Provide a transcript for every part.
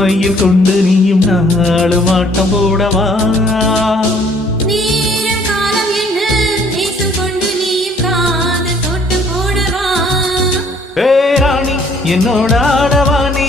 மையில் கொண்டு நீயும் நாளும் ஆட்டம் போடவா? நேரம் காலம் என்ன நேசம் கொண்டு நீயும் காதல் தோட்டம் போடவா? ஏ ராணி என்னோட ஆடவா நீ?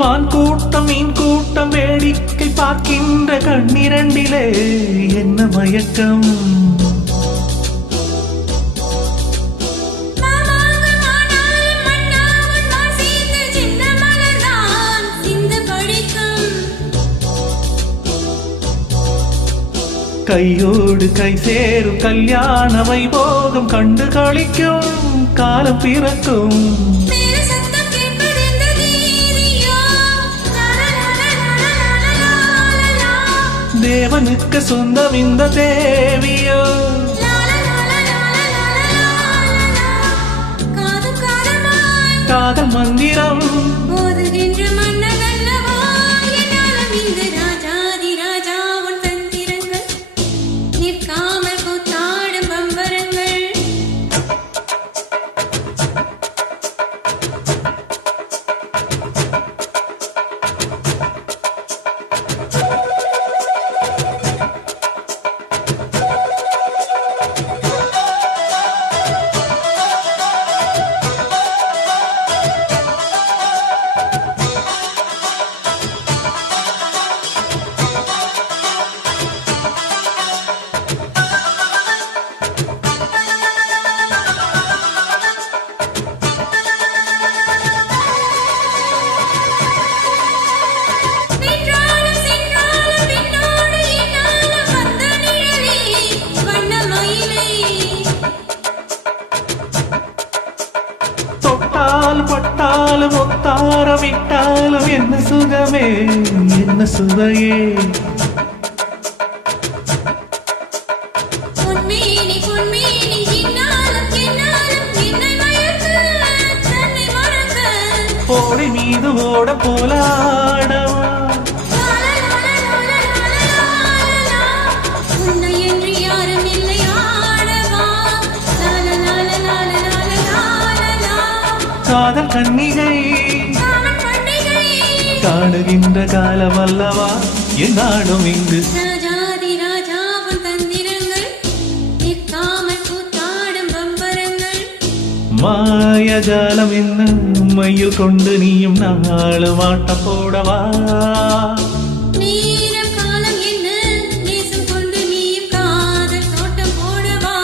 மான் கூட்டம் மீன் கூட்டம் வேடிக்கை பார்க்கின்ற கண்ணிரண்டிலே என்ன மயக்கம்? கையோடு கை சேரும் கல்யாண வைபோகம் கண்டு களிக்கும் காலம் பிறக்கும். தேவனுக்கு சொந்தம் இந்த தேவியோ, காதல் மந்திரம் பட்டாலும் ஒத்தாரமிட்டாலும் என்ன சுகமே என்ன சுவையே. ஓடி மீது ஓட போலாடவா? காதல் கன்னிகை காணுகின்ற காலம் அல்லவா என்னாடும் இங்கு. மாயஜாலம் என்ன மையில் கொண்டு நீயும் நாளும் ஆட்டம் போடவா? நேரம் காலம் என்ன நேசம் கொண்டு நீயும் காதல் தோட்டம் போடவா?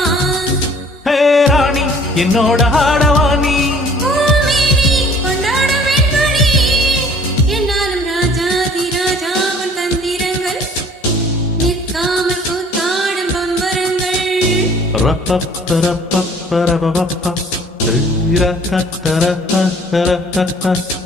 ஹே ராணி என்னோட ஆடவா நீ? Ra-pa-pa-ra-pa-pa-ra-pa-pa-pa, ra-ta-ta-ra-ta-ta-ra-ta-ta.